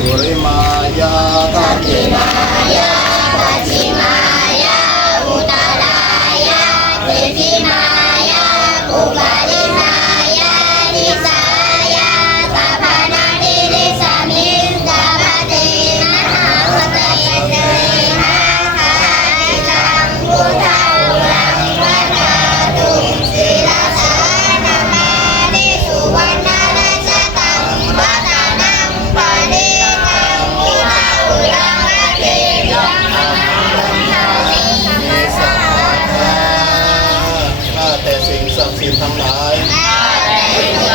Purimaya Kakinaya สิ่งศัก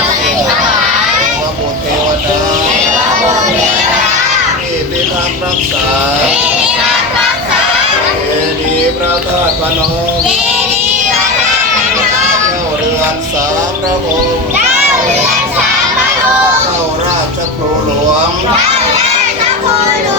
ดิ์สิทธิ์ทั้งหลายพระบุตรเทวดาที่พิทักษ์รักษาเจดีย์พระธาตุพนมเจ้าเรือนสามพระองค์เจ้าราชครูหลวงโ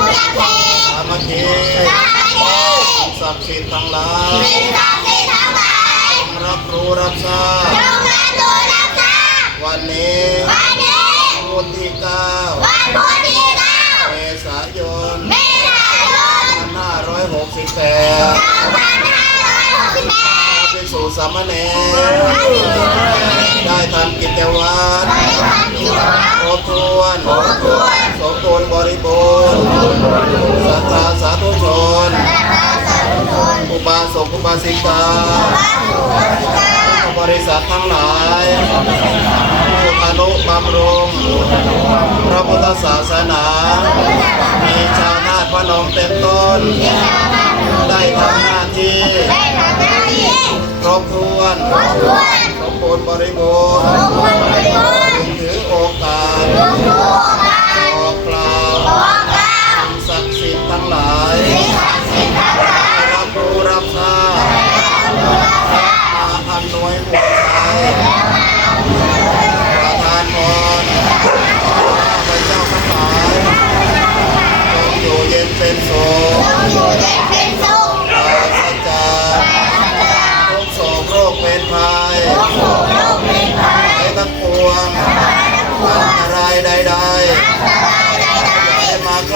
ญาเขตสามัคคีศักดิ์สิทธิ์ทั้งหลายรับรู้รับทราบ สู่สามเณรได้ทำกิจวัตรครบถ้วนสมบูรณ์บริบูรณ์ศรัทธาสาธุชนอุบาสกอุบาสิกาบริษัททั้งหลายผู้อนุบำรุงพระพุทธศาสนา มีชาวนาฏพนมเป็นต้น ได้ทำหน้าที่ ครบถ้วนสมบูรณ์บริบูรณ์ถือโอกาสบอกกล่าวศักดิ์สิทธิ์ทั้งหลายรับรู้รับทราบมาอำนวยผลใจประทานพรข้าพเจ้าทั้งหลายจงอยู่เย็นเป็นสุข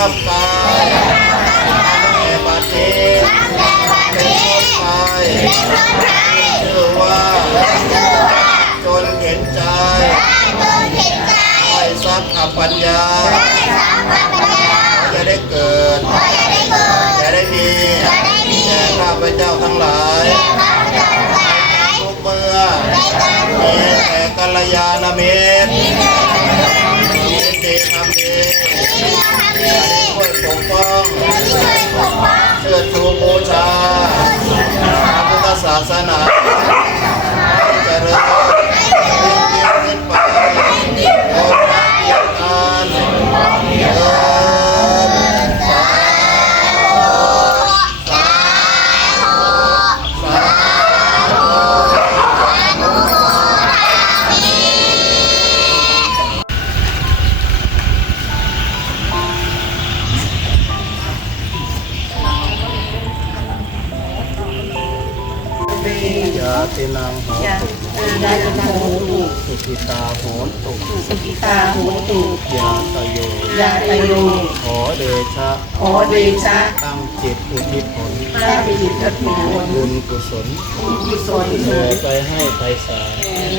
มาครับกายแก่บัดนี้เป็นต้นไปชื่อว่าจนเห็นใจให้ทรัพย์อปัญญาจะได้เกิดจะได้มีแก่ข้าพเจ้าทั้งหลายทุกเมื่อมีแต่กัลยาณมิตร ทำดีช่วยปกป้องเชิดชูบูชาพระพุทธศาสนาเจริญ งโหตุยาจะโหตุสุขิตาโหตุสุกิตาโหตุยาตโยยาตโยขอเดชะขอเดชะตั้งจิตอุทิศผลพระบิดาถูนบุญกุศลกุศลแด่ไปให้ไพศาล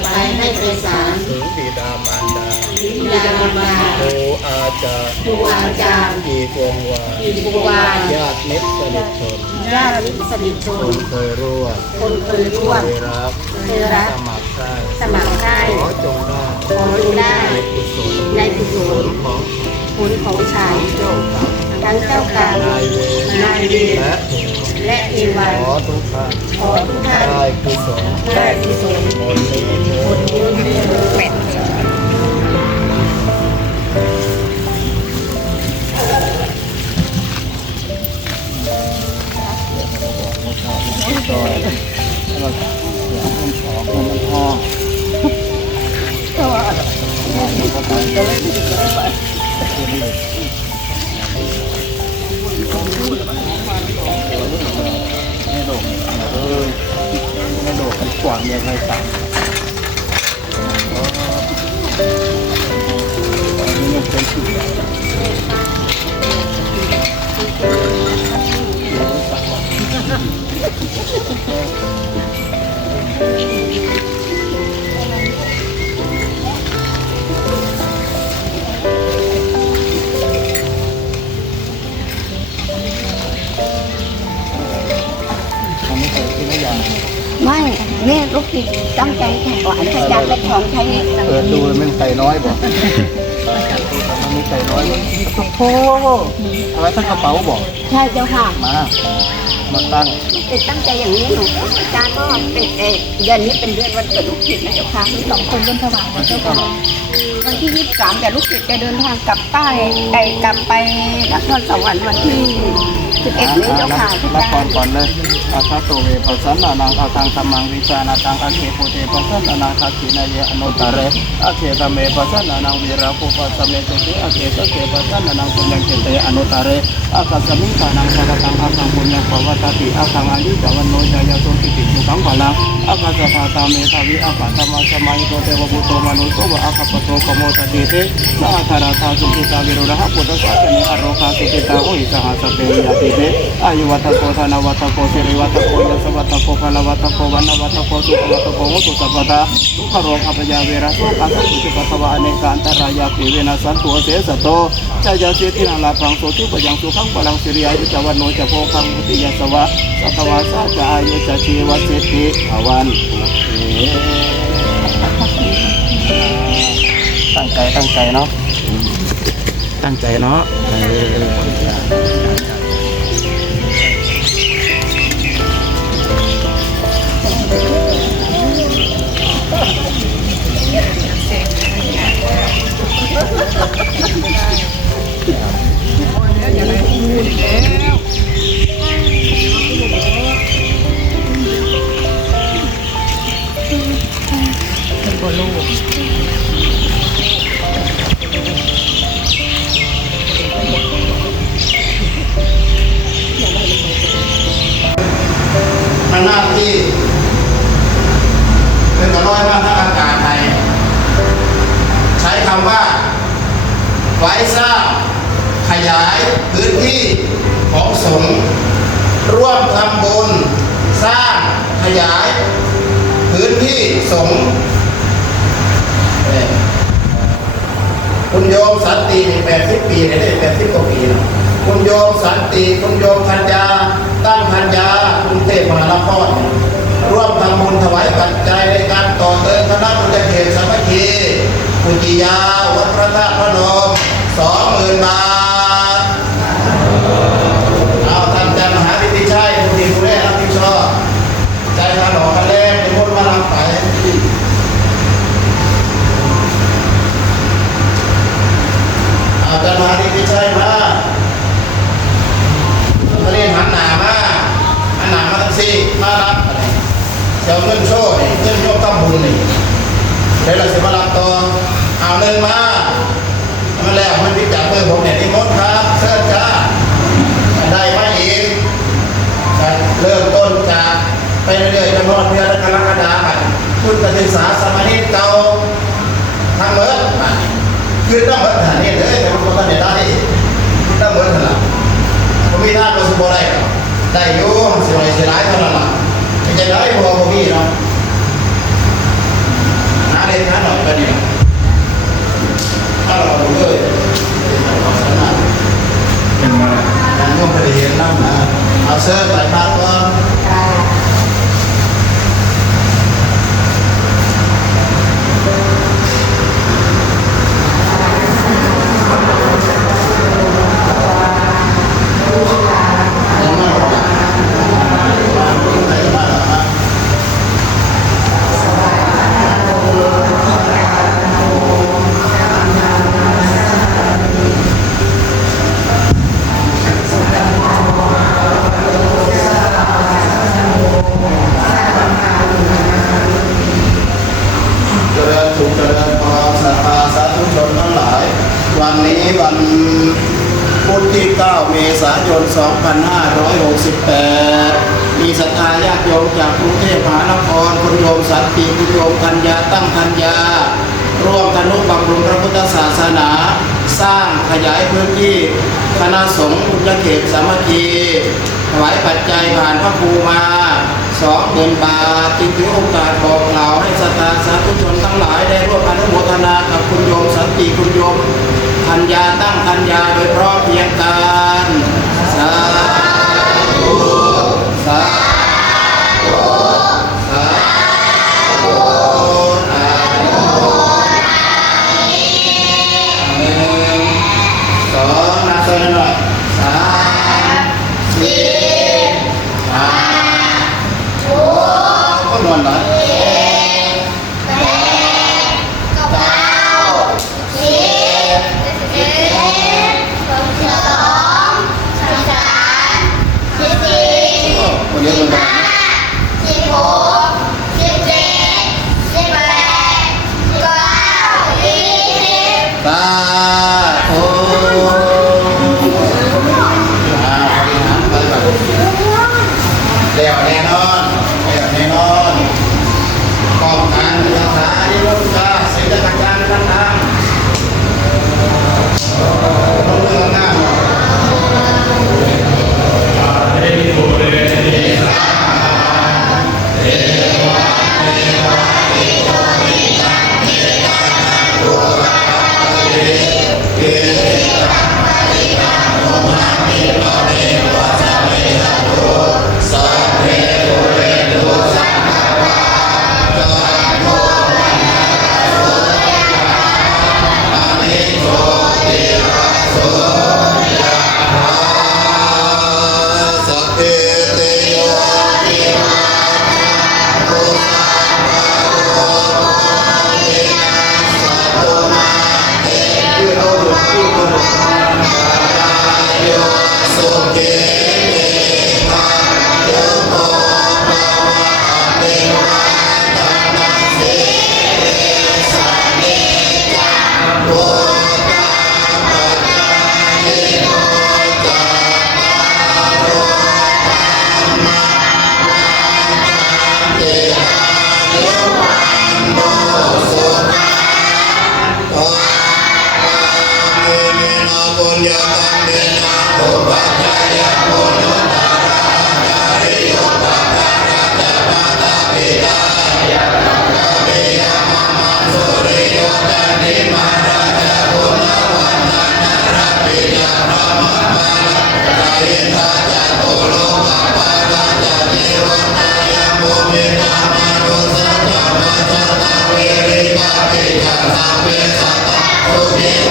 ไปให้ไพศาลถึงบิดามารดาวิญญาณมาครูอาจารย์ครูอาจารย์อีกวงวานอิบุวาญาติมิตรสนิทชน ญาติสนิทชคนนเคยร่วมคนเคยร่วม เคยรักเคยรักสมัครใจสมัครใจขอจงได้ขอจงได้ในกุศลในกุศผลลของผลของชายเจ้ากรรมทั้งเจ้ากรรมนายเวรนายเวรและเทวดาและเอวันขอทุกท่านขอทุกท่านได้กุศลได้กุศลผลนี้เถิด เป็น เป็นของมันพอไม่โดดเออไม่โดดมันกว้างยังไงต่างนี่มันเป็นสุด ไม่เคยกินไม่อย่างไม่เนี่ยลูกศิษย์ตั้งใจถวายพยานและของใช้เปิดดูมันไก่น้อยบอกมันมีไก่น้อยโอ้โหเอาไว้ทั้งกระเป๋าบอก ใช่เจ้าค่ะ มา มาตั้งลูกศิษย์ตั้งใจอย่างนี้หนูอาจารย์ก็เป็นเออเดือนนี้เป็นเดือนวันเกิดลูกศิษย์นะเจ้าค่ะมีสองคนร่วมถวายมันเท่ากันหรอวันที่ยี่สิบสามแต่ลูกศิษย์จะเดินทางกลับใต้ไปกลับไปนครสวรรค์วันที่ สิบเอ็ดนี้เจ้าค่ะรับก่อนก่อนเลยอาคาโตเวปัสสันนานังอาตังตัมมังวิชานาตังอาเคโปเตปัสสันนานังคาขีนายอนุตาเรอาเคตเมปัสสันนานังวีราภูปัสสเมตุติอาเคตเกปัสสันนานังปุญญังเกเตอนุตาเรอาคาสมิงกานังสารตังอาคังปุญญังปวัตติอาคังอายุจวันโนจายาสุติติสุขังพลังอาคาสภาตาเมตาวิอาคาธรรมสมัยโตเทวบุตโตมนุโสวะอาคาปโตกโมตติเตนาคาราธาสุขิตาวิรุระปุตตะสัจเนอโรคาสุขิตาโหอิสหสเปยติเตอายุวัตโกธนวัตโกสิริวัตโกยสวัตโกพลวัตโกวันวัตโกสุขวัตโกโหตุสัพพตาทุกขโรคปัญญาเวระสุขัสสุขิปัสวะอเนกอันตรายาปิเวนัสันตัวเสสโตจายาเสตินาลาพังโสติปยังสุขังพลังสิริอายุจวันโนจะโพคังติยสวะสัตวาสาจาอายุจะชีวเสติภวันตั้งใจตั้งใจเนาะตั้งใจเนาะ ยาย พื้นที่สงฆ์คุณโยมสันตินี่แปดสิบปีเนี่ยได้แปดสิบกว่าปีแล้วคุณโยมสันติ คุณโยมธัญญา ตั้งธัญญากรุงเทพมหานครเนี่ยร่วมทำบุญถวายปัจจัยในการต่อเติมคณะบุญเขตสามัคคีปุจิยา วัดพระธาตุพนมสองหมื่นบาท เอาท่านอาจารย์มหาวิทยชัยผู้ที่ดูแลรับผิดชอบใจทางหลอกกันแรกเป็นคนมารับไปเอาอาจารย์มหาวิทยชัยมาเขาเรียนหันหน้ามาหันหน้ามาทั้งสี่มารับอะไรเจ้าเงินโชว์นี่เงินโชว์ตั้มบุญนี่เดี๋ยวเราจะมารับต่อเอาเงินมามาแล้วมันพิจารณาเพื่อผมเนี่ยนิมนต์ครับเชิญจ้า ได้มาอีกเริ่มต้นจากไปเรื่อยๆจนฮอดเดือนกรกฎาค มพุทธศึกษาสมาธิเก่าทั้งหมดคือต้องหมดฐานนี้เลยแต่มันก็ต้องได้ได้ต้องหมดขนาดผมมีท่านโดสมบูรณ์ได้ได้อยู่สิร้อยสิหลายเท่านั้นละไม่ใช่ได้พอผมมีเนาะหาเล่นหาหน่อยก็ดีถ้าเราดูเลยสำนักการร่วมคดีนั่นนะเอาเสื้อใส่ผ้าก่อน นา สร้างขยายพื้นที่คณะสงฆ์บุญเขตสามัคคีถวายปัจจัยผ่านพระครูมาสองหมื่นบาทจึงถือโอกาสบอกกล่าวให้สตาสาธุชนทั้งหลายได้ร่วมอนุโมทนากับคุณโยมสันติคุณโยมทัญญาตั้งทัญญาโดยพราะเพียงกัน สัตตะเวสัตตะโอเด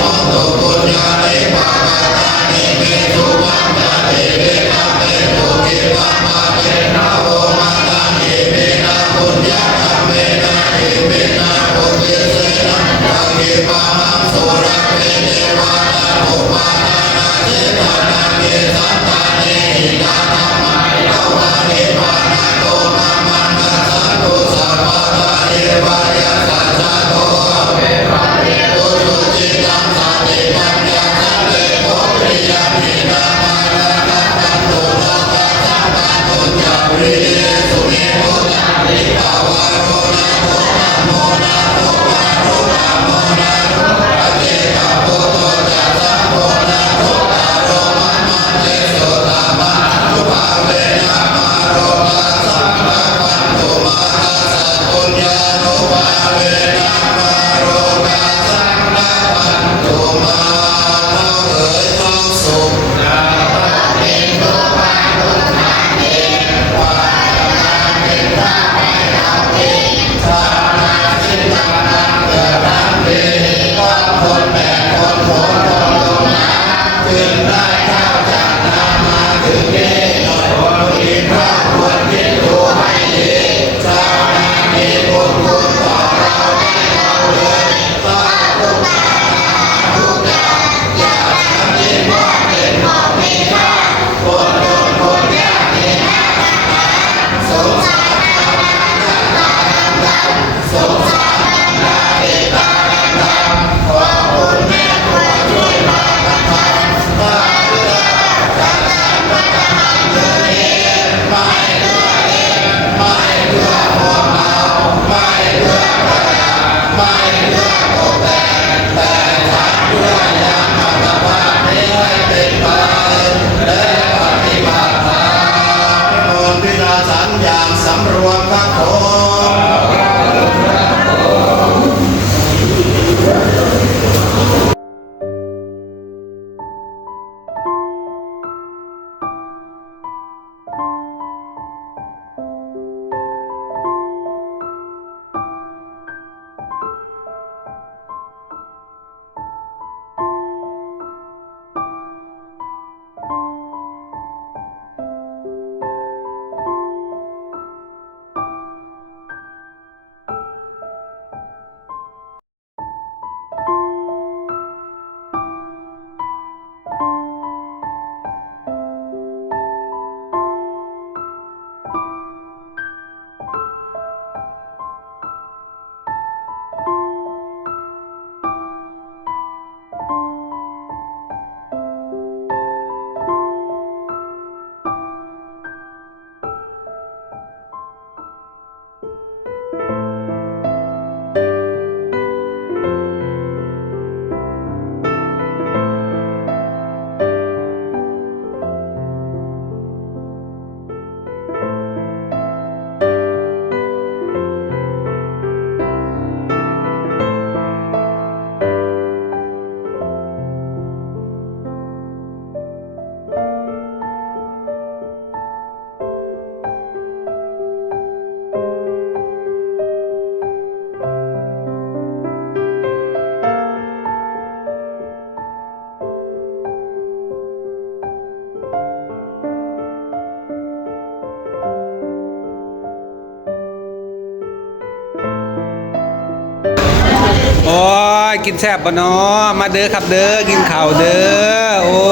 ยกินแซ่บบ่เนาะมาเด้อครับเด้อกินข้าวเด้อโอ้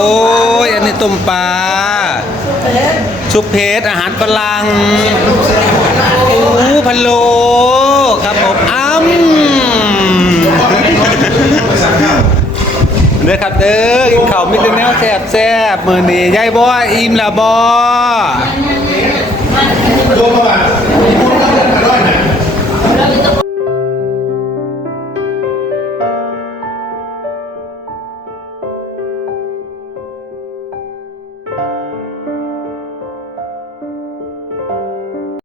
ยอันนี้ต้มปลาซุปเพชรอาหารฝรั่งโอ้พะโล้ครับผมอ้ำเด้อครับเด้อกินข้าวมีแต่แนวแซ่บแซ่บมื้อนี้ยายบ่อิ่มแล้วบ่